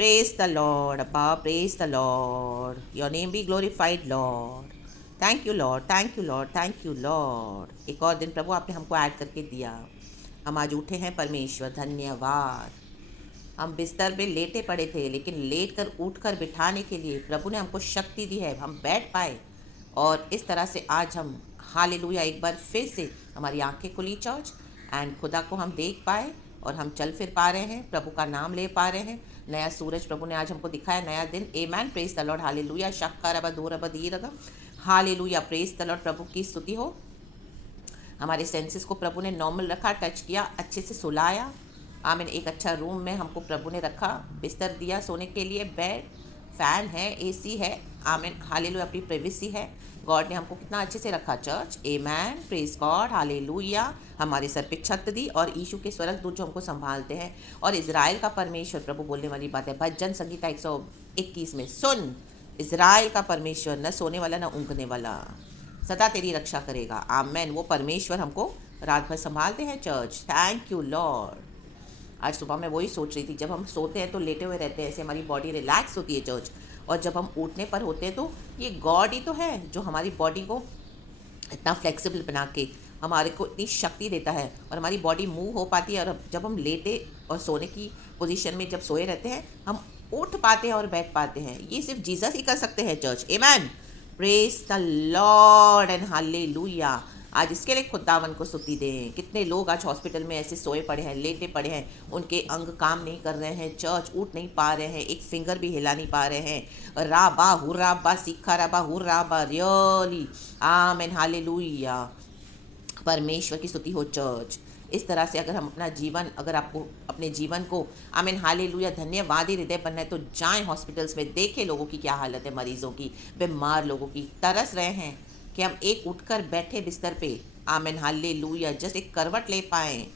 Praise the Lord, Abba. Praise the Lord. Your name be glorified, Lord. Thank you Lord, thank you Lord, thank you Lord. एक और दिन प्रभु आपने हमको add करके दिया। हम आज उठे हैं परमेश्वर, धन्यवाद। हम बिस्तर पे लेटे पड़े थे, लेकिन लेट कर उठ कर बिठाने के लिए प्रभु ने हमको शक्ति दी है, हम बैठ पाए। और इस तरह से आज हम हालेलुया एक बार फिर से हमारी आंखें खुली चर्च, एंड खुदा को हम देख पाए और हम चल फिर पा रहे हैं, प्रभु का नाम ले पा रहे हैं। नया सूरज प्रभु ने आज हमको दिखाया, नया दिन। आमेन, प्रेज द लॉर्ड, हालेलुया। शक्का रबा दो रबा दी रगा, हालेलुया, प्रेज द लॉर्ड। प्रभु की स्तुति हो। हमारे सेंसेस को प्रभु ने नॉर्मल रखा, टच किया, अच्छे से सुलाया। आमीन। एक अच्छा रूम में हमको प्रभु ने रखा, बिस्तर दिया सोने के लिए, बेड, फैन है, एसी है। आमीन, हालेलुया, अपनी प्राइवेसी है। गॉड ने हमको कितना अच्छे से रखा चर्च। आमेन, प्रेज गॉड, हालेलुया। हमारे सर पे छत दी और यीशु के स्वर्गदूत जो हमको संभालते हैं। और इज़राइल का परमेश्वर प्रभु बोलने वाली बात है भजन संगीता 121 में, सुन इज़राइल का परमेश्वर न सोने वाला न ऊँघने वाला, सदा तेरी रक्षा करेगा। आमेन। वो परमेश्वर हमको रात भर संभालते हैं चर्च। Thank you Lord. आज सुबह मैं वही सोच रही थी, जब हम सोते हैं तो लेटे हुए रहते हैं, ऐसे हमारी बॉडी रिलैक्स होती है चर्च। और जब हम उठने पर होते हैं तो ये गॉड ही तो है जो हमारी बॉडी को इतना फ्लेक्सिबल बना के हमारे को इतनी शक्ति देता है और हमारी बॉडी मूव हो पाती है। और जब हम लेटे और सोने की पोजीशन में जब सोए रहते हैं, हम उठ पाते हैं और बैठ पाते हैं। ये सिर्फ जीसस ही कर सकते हैं church. Amen, praise the Lord and hallelujah. आज इसके लिए खुदावन को स्तुति दें। कितने लोग आज हॉस्पिटल में ऐसे सोए पड़े हैं, लेटे पड़े हैं, उनके अंग काम नहीं कर रहे हैं चर्च, उठ नहीं पा रहे हैं, एक फिंगर भी हिला नहीं पा रहे हैं। राबा हुराबा सिखा राबा हुराबा, रियली आमेन, हालेलुया। परमेश्वर की स्तुति हो चर्च। इस तरह से अगर हम अपना जीवन, अगर आपको अपने जीवन को आमीन हालेलुया धन्यवादी हृदय बनना है तो जाएं हॉस्पिटल्स में, देखें लोगों की क्या हालत है, मरीजों की, बीमार लोगों की। तरस रहे हैं कि हम एक उठकर बैठे बिस्तर पे, आमीन हालेलुया, जस्ट एक करवट ले पाएँ।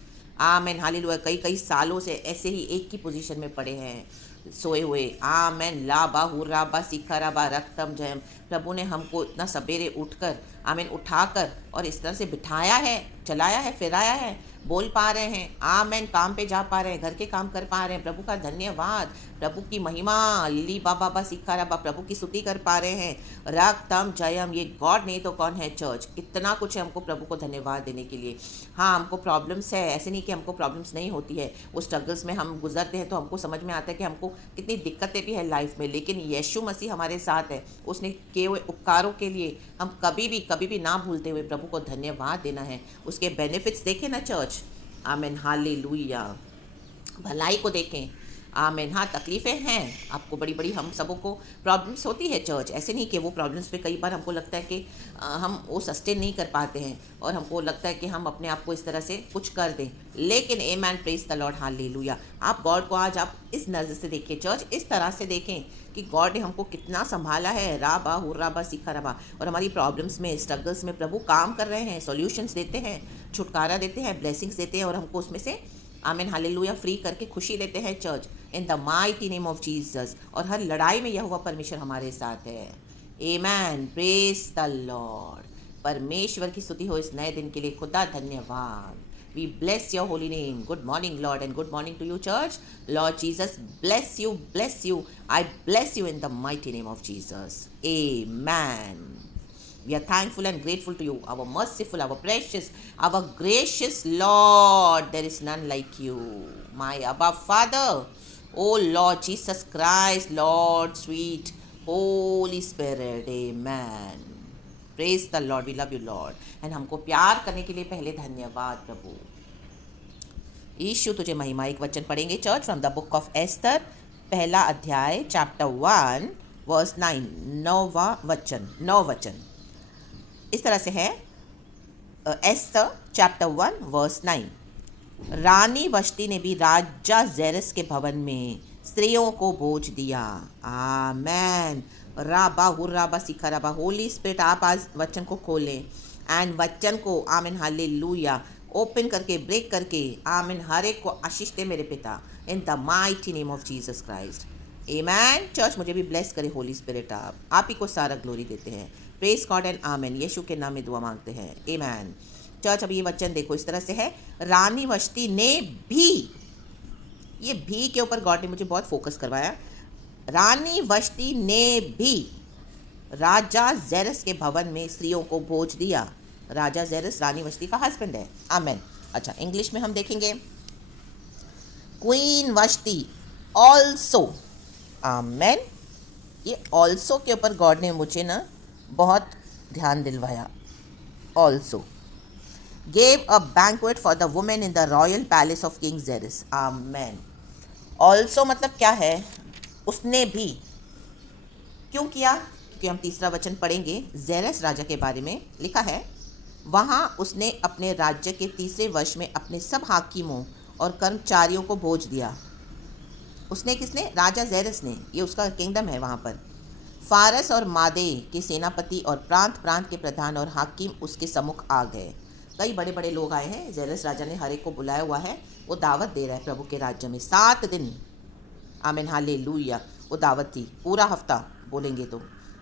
आमीन हालेलुया। कई कई सालों से ऐसे ही एक ही पोजीशन में पड़े हैं, सोए हुए। आमीन, लाबा हुराबा सिखराबा रक्तम जयम। प्रभु ने हमको इतना सवेरे उठकर, आमीन, उठाकर और इस तरह से बिठाया है, चलाया है, फिराया है, बोल पा रहे हैं। आमीन, काम पे जा पा रहे हैं, घर के काम कर पा रहे हैं। प्रभु का धन्यवाद, प्रभु की महिमा, ली बाबा बा सिखाराबा, प्रभु की स्तुति कर पा रहे हैं। रक्तम जयम, ये गॉड नहीं तो कौन है चर्च। इतना कुछ है हमको प्रभु को धन्यवाद देने के लिए। हाँ, हमको प्रॉब्लम्स है, ऐसे नहीं कि हमको प्रॉब्लम्स नहीं होती है। वो स्ट्रगल्स में हम गुजरते हैं तो हमको समझ में आता है कि हमको कितनी दिक्कतें भी है लाइफ में, लेकिन यीशु मसीह हमारे साथ है। उसने किए हुए उपकारों के लिए हम कभी भी ना भूलते हुए प्रभु को धन्यवाद देना है। उसके बेनिफिट्स देखें ना चर्च। आमीन हालेलुया। भलाई को देखें। आमीन। हाँ, तकलीफ़ें हैं, आपको बड़ी बड़ी, हम सबों को प्रॉब्लम्स होती है चर्च। ऐसे नहीं कि वो प्रॉब्लम्स पे कई बार हमको लगता है कि हम वो सस्टेन नहीं कर पाते हैं और हमको लगता है कि हम अपने आप को इस तरह से कुछ कर दें, लेकिन आमेन, प्रेज द लॉर्ड, हालेलुया। आप गॉड को आज आप इस नज़र से देखिए चर्च, इस तरह से देखें कि गॉड ने हमको कितना संभाला है। राबा हुर्राबा सिखा रबा। और हमारी प्रॉब्लम्स में, स्ट्रगल्स में प्रभु काम कर रहे हैं, सॉल्यूशंस देते हैं, छुटकारा देते हैं, ब्लेसिंग्स देते हैं और हमको उसमें से आमीन हालेलुया फ्री करके खुशी लेते हैं church, in the mighty name of Jesus. और हर लड़ाई में यहोवा परमेश्वर हमारे साथ है। आमेन, प्रेज द लॉर्ड। परमेश्वर की स्तुति हो इस नए दिन के लिए। खुदा धन्यवाद। We bless your holy name. Good morning, Lord, and good morning to you, church. Lord Jesus, bless you, bless you. I bless you in the mighty name of Jesus. Amen. We are thankful and grateful to you, our merciful, our precious, our gracious Lord. There is none like you, my Abba Father. Oh Lord Jesus Christ, Lord, sweet Holy Spirit. Amen. Praise the Lord. We love you, Lord. And हमको प्यार करने के लिए पहले धन्यवाद प्रभु। यीशु तुझे महिमा। एक वचन पढ़ेंगे church from the book of Esther, पहला अध्याय, चैप्टर 1 वर्स 9, नौ वचन इस तरह से है। Esther chapter 1 verse 9। रानी वष्टी ने भी राजा जेरस के भवन में स्त्रियों को बोझ दिया। आमेन। राबा हुर्राबा सिखा राबा। होली स्पिरिट, आप आज वचन को खोलें एंड वचन को आमीन हालेलुया ओपन करके, ब्रेक करके, आमीन, हर एक को आशीष दे मेरे पिता, इन the mighty name of Jesus Christ. Amen. Church मुझे भी ब्लेस करे होली स्पिरिट। आप ही को सारा ग्लोरी देते हैं। प्रेज गॉड एंड आमेन। यीशु के नाम में दुआ मांगते हैं। आमेन। चर्च अब ये वचन देखो, इस तरह से है। रानी वष्टी ने भी, ये भी के ऊपर गॉड ने मुझे बहुत फोकस करवाया। रानी वष्टी ने भी राजा जेरस के भवन में स्त्रियों को भोज दिया। राजा जेरस रानी वष्टी का हस्बैंड है। आमेन। अच्छा, इंग्लिश में हम देखेंगे क्वीन वष्टी ऑल्सो। आमेन। ये ऑल्सो के ऊपर गॉड ने मुझे ना बहुत ध्यान दिलवाया। Also gave a banquet for the women in the royal palace of king जेरस। आमेन। ऑल्सो मतलब क्या है? उसने भी। क्यों किया? क्योंकि हम तीसरा वचन पढ़ेंगे। जेरस राजा के बारे में लिखा है, वहाँ उसने अपने राज्य के तीसरे वर्ष में अपने सब हाकिमों और कर्मचारियों को भोज दिया। उसने किसने? राजा जेरस ने। ये उसका किंगडम है वहाँ पर। फारस और मादे के सेनापति और प्रांत प्रांत के प्रधान और हाकिम उसके सम्मुख आ गए। कई बड़े बड़े लोग आए हैं। जेरस राजा ने हर एक को बुलाया हुआ है। वो दावत दे रहा है प्रभु के राज्य में 7 दिन। आमीन, हालेलुया। वो दावत थी, पूरा हफ्ता बोलेंगे तो।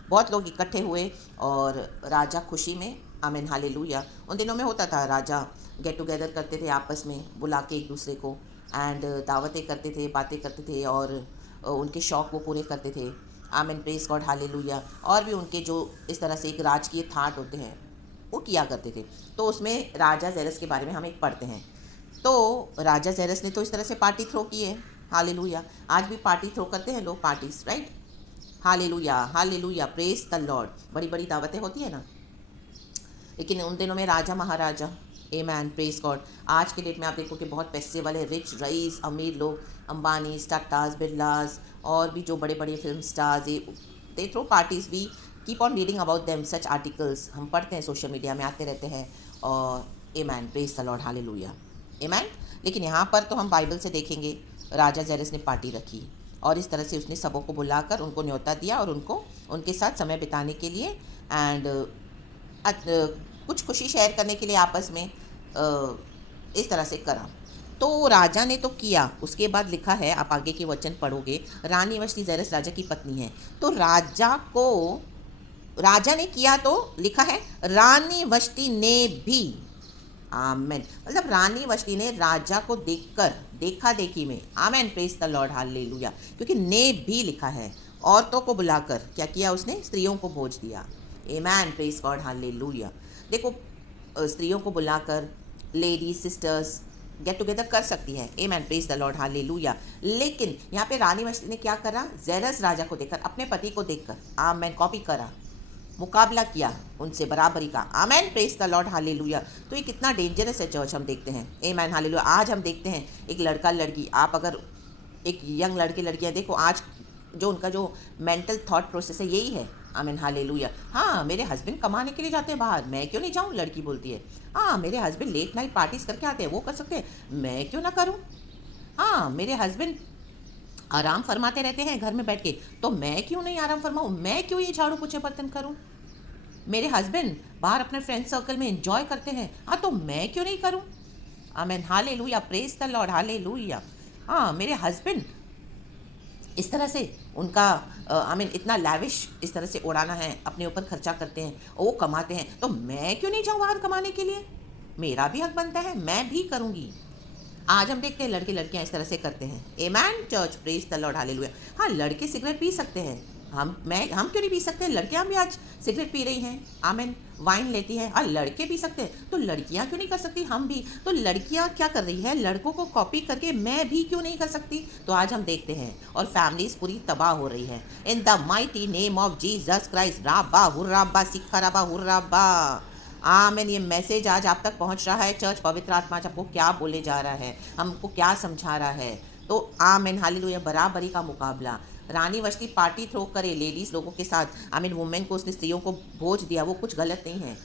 बहुत लोग इकट्ठे हुए और राजा खुशी में। आमीन, हालेलुया। उन दिनों में होता था, राजा गेट टुगेदर करते थे आपस में, बुला के एक दूसरे को, एंड दावतें करते थे, बातें करते थे, और उनके शौक़ वो पूरे करते थे। आमीन, प्रेज गॉड, हालेलुया। और भी उनके जो इस तरह से एक राजकीय थाट होते हैं वो किया करते थे। तो उसमें राजा जेरस के बारे में हम एक पढ़ते हैं। तो राजा जेरस ने तो इस तरह से पार्टी थ्रो की है। हालेलुया। आज भी पार्टी थ्रो करते हैं लोग, parties, right. Hallelujah, hallelujah, praise the Lord. बड़ी बड़ी दावतें होती है ना, लेकिन उन दिनों में राजा महाराजा। आमेन, प्रेज गॉड। आज के डेट में आप देखो कि बहुत पैसे वाले रिच रईस अमीर लोग, अंबानी, टाटास, बिरलास, और भी जो बड़े बड़े film stars, they throw parties. We keep on reading about them, such articles हम पढ़ते हैं, सोशल मीडिया में आते रहते हैं। और आमेन, प्रेज द लॉर्ड, हालेलुया, आमेन। लेकिन यहाँ पर तो हम बाइबल से देखेंगे, राजा जेरस ने पार्टी रखी और इस तरह से उसने सबों को बुलाकर उनको न्योता दिया और उनको उनके साथ समय बिताने के लिए एंड कुछ खुशी शेयर करने के लिए आपस में इस तरह से करा। तो राजा ने तो किया। उसके बाद लिखा है, आप आगे के वचन पढ़ोगे, रानी वष्टी जेरस राजा की पत्नी है। तो राजा ने किया तो लिखा है रानी वष्टी ने भी। आमेन। मतलब रानी वष्टी ने राजा को देखकर, देखा देखी में। आमेन, प्रेज द लॉर्ड, हालेलुया। क्योंकि ने भी लिखा है। औरतों को बुलाकर क्या किया उसने? स्त्रियों को भोज दिया। आमेन, प्रेज गॉड, हालेलुया। देखो, स्त्रियों को बुलाकर लेडीज सिस्टर्स गेट टुगेदर कर सकती है। आमेन, प्रेज द लॉर्ड, हालेलुया। लेकिन यहाँ पे रानी वष्टी ने क्या करा? जेरस राजा को देखकर, अपने पति को देखकर, आमेन, कॉपी करा, मुकाबला किया उनसे बराबरी का। आमेन, प्रेज द लॉर्ड, हालेलुया। तो ये कितना डेंजरस है चर्च, हम देखते हैं। आमेन, हालेलुया। आज हम देखते हैं एक लड़का लड़की, आप अगर एक यंग लड़के लड़कियां देखो, आज जो उनका जो मेंटल थॉट प्रोसेस है यही है। आमीन, हालेलुया। हाँ, मेरे हस्बैंड कमाने के लिए जाते हैं बाहर, मैं क्यों नहीं जाऊँ? लड़की बोलती है। हाँ, मेरे हस्बैंड लेट नाइट पार्टीज करके आते हैं, वो कर सकते हैं, मैं क्यों ना करूँ? हाँ, मेरे हस्बैंड आराम फरमाते रहते हैं घर में बैठ के, तो मैं क्यों नहीं आराम फरमाऊँ? मैं क्यों ये झाड़ू पोछे बर्तन करूँ? मेरे हस्बैंड बाहर अपने फ्रेंड सर्कल में एंजॉय करते हैं, हाँ, तो मैं क्यों नहीं करूँ? आमीन, hallelujah, praise the lord, hallelujah. हाँ, मेरे हस्बैंड इस तरह से उनका इतना लैविश इस तरह से उड़ाना है, अपने ऊपर खर्चा करते हैं, वो कमाते हैं, तो मैं क्यों नहीं जाऊँ बाहर कमाने के लिए? मेरा भी हक बनता है, मैं भी करूँगी। आज हम देखते हैं लड़के लड़कियां इस तरह से करते हैं। Amen, church, praise the lord, hallelujah. हाँ, लड़के सिगरेट पी सकते हैं, हम क्यों नहीं पी सकते? लड़कियां भी आज सिगरेट पी रही हैं। आमेन, वाइन लेती है। हाँ, लड़के पी सकते हैं, तो लड़कियां क्यों नहीं कर सकती? हम भी। तो लड़कियां क्या कर रही है? लड़कों को कॉपी करके मैं भी क्यों नहीं कर सकती? तो आज हम देखते हैं, और फैमिलीज पूरी तबाह हो रही है। In the mighty name of Jesus Christ, राबा हुर्राबा सिक्खराबा हुर्राबा। आमीन। ये मैसेज आज आप तक पहुंच रहा है चर्च। पवित्र आत्मा आज आपको क्या बोले जा रहा है, हमको क्या समझा रहा है? तो आमीन, हालेलुया। बराबरी का मुकाबला। रानी वष्टी पार्टी थ्रो करे लेडीज़ लोगों के साथ, आमीन, वुमेन को, उसने स्त्रियों को भोज दिया, वो कुछ गलत नहीं है।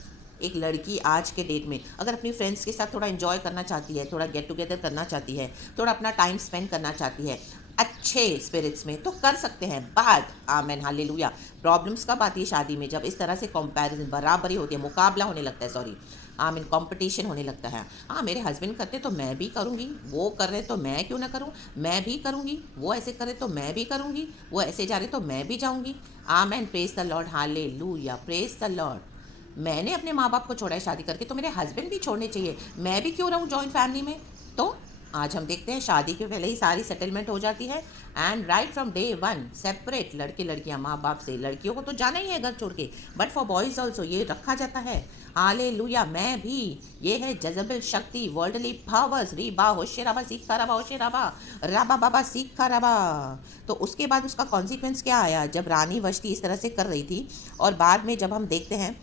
एक लड़की आज के डेट में अगर अपनी फ्रेंड्स के साथ थोड़ा एंजॉय करना चाहती है, थोड़ा गेट टुगेदर करना चाहती है, थोड़ा अपना टाइम स्पेंड करना चाहती है अच्छे स्पिरिट्स में, तो कर सकते हैं। बट आमेन, हालेलुया, प्रॉब्लम्स कब आती है शादी में? जब इस तरह से कंपैरिजन, बराबरी होती है, मुकाबला होने लगता है, सॉरी, आमीन, कंपटीशन होने लगता है। हाँ, मेरे हस्बैंड करते तो मैं भी करूँगी, वो कर रहे तो मैं क्यों ना करूँ? मैं भी करूँगी। वो ऐसे करे तो मैं भी करूँगी, वो ऐसे जा रहे तो मैं भी जाऊँगी। Amen, praise the lord, hallelujah, praise the lord. मैंने अपने माँ बाप को छोड़ा है शादी करके, तो मेरे हस्बैंड भी छोड़ने चाहिए। मैं भी क्यों रहूँ जॉइंट फैमिली में? तो आज हम देखते हैं शादी के पहले ही सारी सेटलमेंट हो जाती है and right from day one separate लड़के लड़कियां माँ बाप से। लड़कियों को तो जाना ही है घर छोड़ के, बट फॉर बॉयज ऑल्सो ये रखा जाता है। हालेलुया, मैं भी। ये है जजबल शक्ति, वर्ल्डली पावर्स, रीबा होशे राबा सीखा राबा होशे राबा राबा बाबा सीखा राबा। तो उसके बाद उसका कॉन्सिक्वेंस क्या आया जब रानी वश्ती इस तरह से कर रही थी। और बाद में जब हम देखते हैं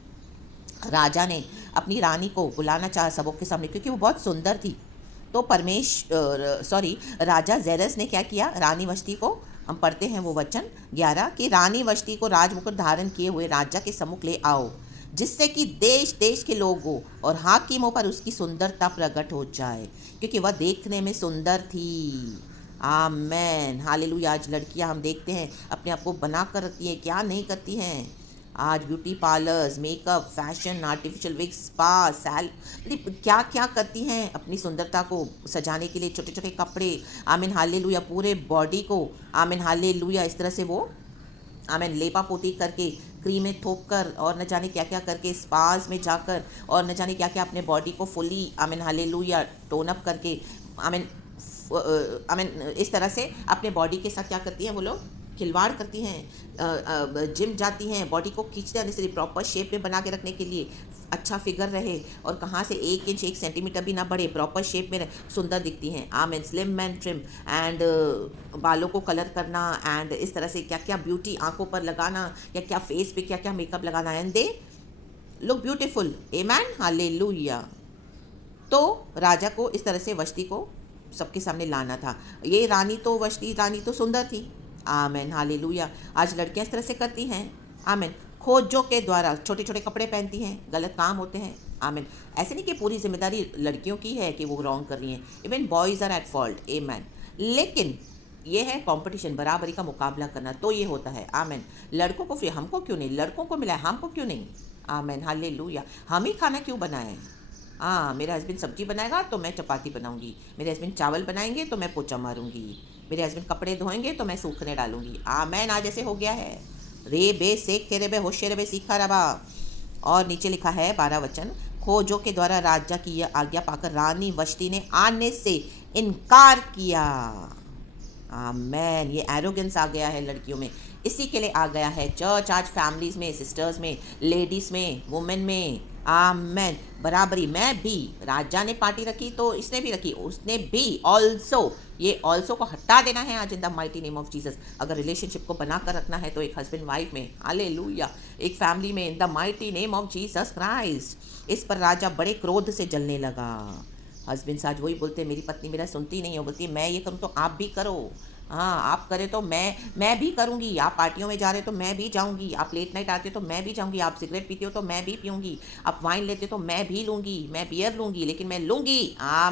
राजा ने अपनी रानी को बुलाना चाहा सबों के सामने क्योंकि वो बहुत सुंदर थी। तो राजा जेरस ने क्या किया, रानी वश्ती को, हम पढ़ते हैं वो वचन 11 कि रानी वश्ती को राजमुकुट धारण किए हुए राजा के सम्मुख ले आओ, जिससे कि देश देश के लोगों और हाकिमों पर उसकी सुंदरता प्रकट हो जाए, क्योंकि वह देखने में सुंदर थी। आमेन, हालेलुया। आज लड़कियां हम देखते हैं अपने आप को बना कर रखती हैं, क्या नहीं करती हैं। आज beauty parlours, makeup, fashion, artificial wigs, spa, क्या क्या करती हैं अपनी सुंदरता को सजाने के लिए, छोटे छोटे कपड़े। आमीन हालेलुया, पूरे बॉडी को, आमीन हालेलुया, इस तरह से वो आमीन लेपा पोती करके, क्रीमें थोप कर और न जाने क्या क्या करके, स्पास में जाकर और न जाने क्या क्या अपने बॉडी को फुली आमीन हालेलुया टोन अप करके, आमीन आमीन इस तरह से अपने बॉडी के साथ क्या करती हैं वो लोग, खिलवाड़ करती हैं, जिम जाती हैं, बॉडी को खींचते हैं नेसेसरी प्रॉपर शेप में बना के रखने के लिए, अच्छा फिगर रहे और कहाँ से 1 इंच 1 सेंटीमीटर भी ना बढ़े, प्रॉपर शेप में सुंदर दिखती हैं। आमीन, स्लिम एंड ट्रिम एंड बालों को कलर करना एंड इस तरह से क्या क्या ब्यूटी आंखों पर लगाना, या क्या फेस पे क्या क्या मेकअप लगाना, एंड दे लुक ब्यूटीफुल। आमीन हालेलुया। तो राजा को इस तरह से वश्ती को सबके सामने लाना था। ये रानी तो वश्ती रानी तो सुंदर थी। Amen hallelujah. आज लड़कियां इस तरह से करती हैं। आमेन, खोजों के द्वारा छोटे छोटे कपड़े पहनती हैं, गलत काम होते हैं। आमेन, ऐसे नहीं कि पूरी जिम्मेदारी लड़कियों की है कि वो रॉन्ग कर रही हैं, even boys are at fault. Amen, लेकिन ये है कंपटीशन, बराबरी का मुकाबला करना, तो ये होता है। आमेन, लड़कों को फिर हमको क्यों नहीं, लड़कों को मिला है हमको क्यों नहीं। Amen hallelujah. हम ही खाना क्यों बनाएं। हाँ, मेरे हस्बैंड सब्जी बनाएगा तो मैं चपाती बनाऊंगी, मेरे हस्बैंड चावल बनाएंगे तो मैं पोचा मारूंगी, मेरे हस्बैंड कपड़े धोएंगे तो मैं सूखने डालूंगी। आमेन, आज ऐसे हो गया है। रे बे सेक तेरे बे होशे रे बे सीखा रबा। और नीचे लिखा है 12 वचन, खोजों के द्वारा राजा की यह आज्ञा पाकर रानी वश्ती ने आने से इनकार किया। आमेन, ये एरोगेंस आ गया है लड़कियों में, इसी के लिए आ गया है चर्च आज फैमिलीज में, सिस्टर्स में, लेडीज़ में, वुमेन में। आमेन, बराबरी। मैं भी, राजा ने पार्टी रखी तो इसने भी रखी, उसने भी ऑल्सो, ये ऑल्सो को हटा देना है आज इन the mighty name of Jesus. अगर रिलेशनशिप को बना कर रखना है तो एक हस्बैंड वाइफ में, हालेलुया, एक फैमिली में, इन the mighty name of Jesus Christ. इस पर राजा बड़े क्रोध से जलने लगा। हस्बैंड आज वही बोलते हैं, मेरी पत्नी मेरा सुनती नहीं है, बोलती है मैं ये करूँ तो आप भी करो। हाँ, आप करें तो मैं भी करूँगी, आप पार्टियों में जा रहे हो तो मैं भी जाऊँगी, आप लेट नाइट आते हो तो मैं भी जाऊँगी, आप सिगरेट पीते हो तो मैं भी पीऊँगी, आप वाइन लेते हो तो मैं भी लूँगी, मैं बियर लूँगी, लेकिन मैं लूँगी।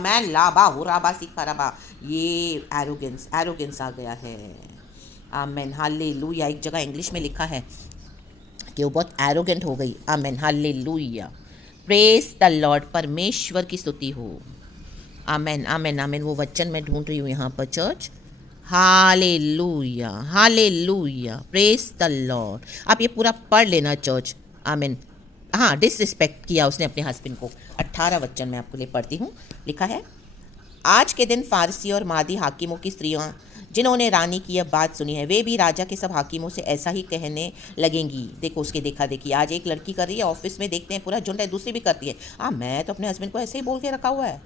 मैं लाबा हो राबा सीखा रबा। ये एरोगेंस आ गया है। Amen hallelujah. एक जगह इंग्लिश में लिखा है कि वो बहुत एरोगेंट हो गई। Amen hallelujah, praise the Lord, परमेश्वर की स्तुति हो। आमेन आमेन आमेन, वो वचन मैं ढूंढ रही हूँ यहाँ पर church. Hallelujah hallelujah, praise the Lord. आप ये पूरा पढ़ लेना चर्च। आमीन। हाँ, डिसरिस्पेक्ट किया उसने अपने हस्बैंड को। 18 वचन मैं आपके लिए पढ़ती हूँ। लिखा है, आज के दिन फारसी और मादी हाकिमों की स्त्रियां जिन्होंने रानी की यह बात सुनी है, वे भी राजा के सब हाकिमों से ऐसा ही कहने लगेंगी। देखो उसके देखा देखी, आज एक लड़की कर रही है, ऑफिस में देखते हैं पूरा झुंड है, दूसरी भी करती है। हाँ, मैं तो अपने हस्बैंड को ऐसे ही बोल के रखा हुआ है।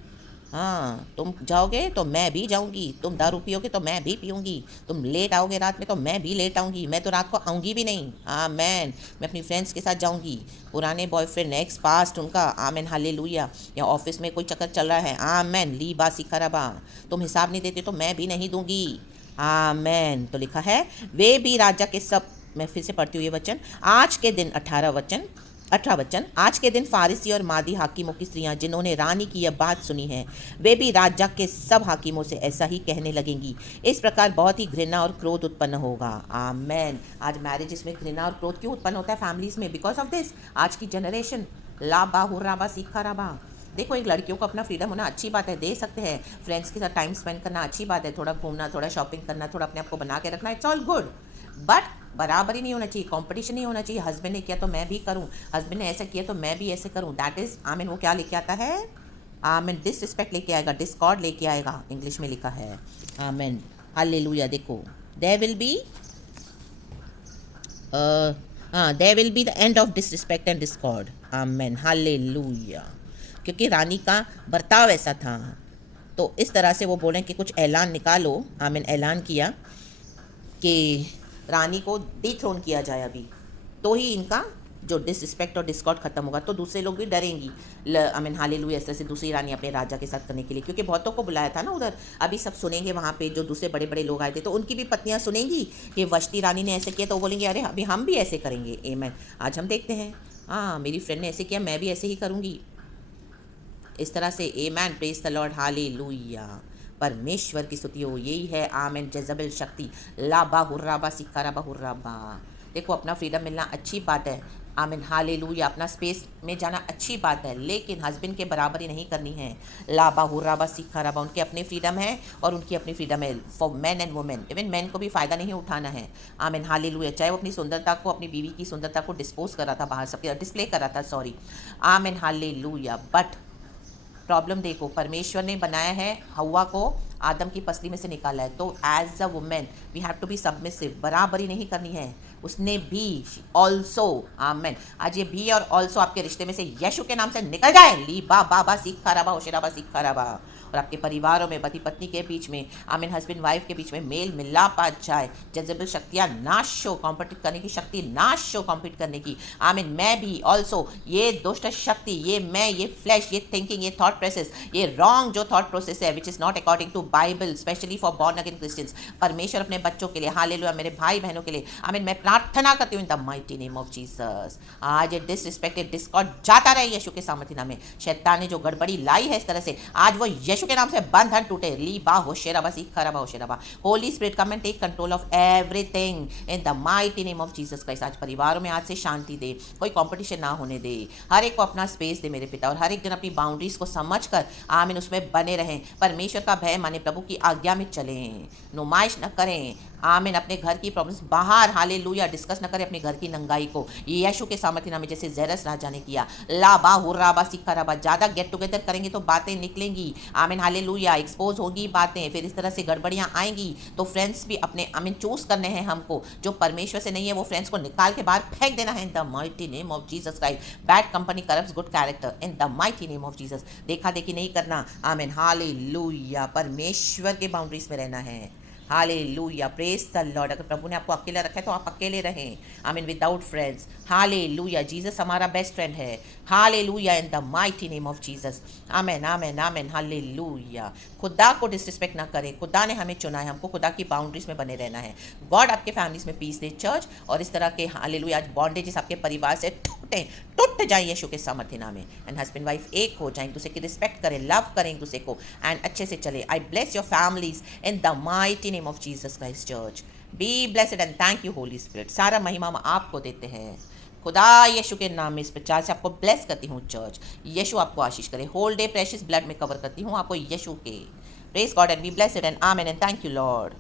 हाँ, तुम जाओगे तो मैं भी जाऊंगी, तुम दारू पियोगे तो मैं भी पीऊँगी, तुम लेट आओगे रात में तो मैं भी लेट आऊँगी, मैं तो रात को आऊँगी भी नहीं। आमेन, मैं अपनी फ्रेंड्स के साथ जाऊँगी, पुराने बॉयफ्रेंड नेक्स्ट पास्ट उनका। Amen hallelujah. या ऑफिस में कोई चक्कर चल रहा है, आमेन, ली बा सिखरबा, तुम हिसाब नहीं देते तो मैं भी नहीं दूंगी। आमेन। तो लिखा है, वे भी राजा के सब, मैं फिर से पढ़ती हूँ ये वचन, आज के दिन 18 वचन, आज के दिन फारिसी और मादी हाकिमों की स्त्रियां जिन्होंने रानी की यह बात सुनी है, वे भी राजा के सब हाकिमों से ऐसा ही कहने लगेंगी। इस प्रकार बहुत ही घृणा और क्रोध उत्पन्न होगा। आमेन। आज मैरिजेस में घृणा और क्रोध क्यों उत्पन्न होता है फैमिलीज में? Because of this. आज की जनरेशन लाबा हुर्राबा सीखा राबा। देखो, एक लड़कियों को अपना फ्रीडम होना अच्छी बात है, दे सकते हैं, फ्रेंड्स के साथ टाइम स्पेंड करना अच्छी बात है, थोड़ा घूमना, थोड़ा शॉपिंग करना, थोड़ा अपने आप को बना के रखना, इट्स ऑल गुड, बट बराबरी नहीं होना चाहिए, कंपटीशन नहीं होना चाहिए। हस्बैंड ने किया तो मैं भी करूं, हस्बैंड ने ऐसा किया तो मैं भी ऐसे करूं। दैट इज आमीन। वो क्या लेके आता है? आमेन। डिसरिस्पेक्ट लेके आएगा, डिस्कॉर्ड लेके आएगा, इंग्लिश में लिखा है। Amen, hallelujah. देखो, देयर विल बी हाँ, there will be the end of disrespect and discord. Amen, hallelujah. क्योंकि रानी का बर्ताव ऐसा था, तो इस तरह से वो बोलें कि कुछ ऐलान निकालो। आमीन, ऐलान किया कि रानी को डिथ्रोन किया जाए अभी, तो ही इनका जो डिसरिस्पेक्ट और डिस्कॉर्ड खत्म होगा। तो दूसरे लोग भी डरेंगी आमीन, हालेलुया, इस तरह से दूसरी रानी अपने राजा के साथ करने के लिए, क्योंकि बहुतों को बुलाया था ना उधर। अभी सब सुनेंगे वहाँ पे, जो दूसरे बड़े बड़े लोग आए थे, तो उनकी भी पत्नियाँ सुनेंगी कि वष्टी रानी ने ऐसे किया, तो वो बोलेंगे अरे अभी हम भी ऐसे करेंगे। आमीन। आज हम देखते हैं, हाँ मेरी फ्रेंड ने ऐसे किया, मैं भी ऐसे ही करूँगी। इस तरह से आमेन, प्रेज द लॉर्ड, हालेलुया। परमेश्वर की स्तुति हो, यही है आमेन जेजबेल शक्ति। लाबा हुर्राबा सिखाराबा हुर्राबा। देखो, अपना फ्रीडम मिलना अच्छी बात है, आमीन, हालेलुया। अपना स्पेस में जाना अच्छी बात है, लेकिन हस्बैंड के बराबरी नहीं करनी है। लाबा हुर्राबा सिखाराबा, उनके अपने फ्रीडम है और उनकी अपनी फ्रीडम है for man and women. Even man को भी फ़ायदा नहीं उठाना है। आमीन, हालेलुया। चाहे वो अपनी सुंदरता को, अपनी बीवी की सुंदरता को डिस्पोज कर रहा था बाहर, सबके डिस्प्ले कर रहा था, सॉरी। आमीन, हालेलुया। बट प्रॉब्लम देखो, परमेश्वर ने बनाया है हवा को, आदम की पसली में से निकाला है, तो as a women we have to be submissive. बराबरी नहीं करनी है, उसने भी ऑल्सो। आमेन। आज ये भी और ऑल्सो आपके रिश्ते में से यीशु के नाम से निकल जाए। ली बा बाबा सीखा रबा होशेराबा सीखा रबा। और आपके परिवारों में, पति पत्नी के बीच में, आमीन, हस्बैंड वाइफ के बीच में मेल मिलाप आ जाए। जेजेबल शक्तियाँ नाश हो, कॉम्पिट करने की शक्ति नाश हो, कॉम्पिट करने की। आमीन। मैं भी ऑल्सो, ये दुष्ट शक्ति, ये मैं, ये फ्लैश, ये थिंकिंग, ये थॉट प्रोसेस, ये रॉन्ग जो थॉट प्रोसेस है which is not according to Bible, specially for born again Christians. परमेश्वर अपने बच्चों के लिए, हालेलुया, मेरे भाई बहनों के लिए, आमीन, मैं प्रार्थना करती हूँ इन the mighty name of Jesus. आज ये डिसरिस्पेक्टेड डिस्कॉर्ड जाता रहे यीशु के सामर्थ्य नाम में। शैतान ने जो गड़बड़ी लाई है इस तरह से, आज वो यीशु के नाम से बंधन टूटे। ली बा होशेराबा सीखराबा होशेराबा। Holy spirit come and take control of everything in the mighty name of Jesus Christ. आज परिवारों में आज से शांति दे, कोई कंपटीशन ना होने दे, हर एक को अपना स्पेस दे मेरे पिता, और हर एक दिन अपनी बाउंड्रीज को समझ कर आमीन उसमें बने रहें। परमेश्वर का भय माने, प्रभु की आज्ञा में चलें, नुमाइश न करें। आमीन। अपने घर की प्रॉब्लम्स बाहर, हालेलुया, डिस्कस न करें अपने घर की नंगाई को, यीशु के सामर्थ्य नाम में, जैसे जेरस राजा ने किया। लाबा हुर्राबा सिखाराबा। ज़्यादा गेट टुगेदर करेंगे तो बातें निकलेंगी। आमीन, हालेलुया, एक्सपोज होगी बातें, फिर इस तरह से गड़बड़ियाँ आएंगी। तो फ्रेंड्स भी अपने आमीन चूज करने हैं हमको, जो परमेश्वर से नहीं है वो फ्रेंड्स को निकाल के बाहर फेंक देना है in the mighty name of Jesus Christ. Bad company corrupts good character in the mighty name of Jesus. देखा देखी नहीं करना। आमीन, हालेलुया। परमेश्वर के बाउंड्रीज में रहना है। Hallelujah, praise the Lord. अगर प्रभु ने आपको अकेला रखा है तो आप अकेले रहें। आमीन, विदाउट फ्रेंड्स। हालेलुया, जीसस हमारा बेस्ट फ्रेंड है। Hallelujah, in the mighty name of Jesus. Amen, amen, amen, hallelujah. खुदा को डिसरिस्पेक्ट ना करें, खुदा ने हमें चुना है, हमको खुदा की बाउंड्रीज में बने रहना है। गॉड आपके फैमिलीज में पीस दे चर्च, और इस तरह के हालेलुया बॉन्डेजेस आपके परिवार से टूट जाए यीशु के सामर्थ्य नाम में। एंड हस्बैंड वाइफ एक हो जाए, एक दूसरे की रिस्पेक्ट करें, लव करें एक दूसरे को, एंड अच्छे से चले। आई bless your families in the mighty name of Jesus Christ church. Be blessed and thank you Holi spirit. सारा महिमा हम आपको देते हैं खुदा यीशु के नाम में। इस प्रचार से आपको ब्लेस करती हूँ चर्च। यीशु आपको आशीष करे। होल डे प्रेशियस ब्लड में कवर करती हूँ आपको यीशु के। Praise God and be blessed and amen and thank you Lord.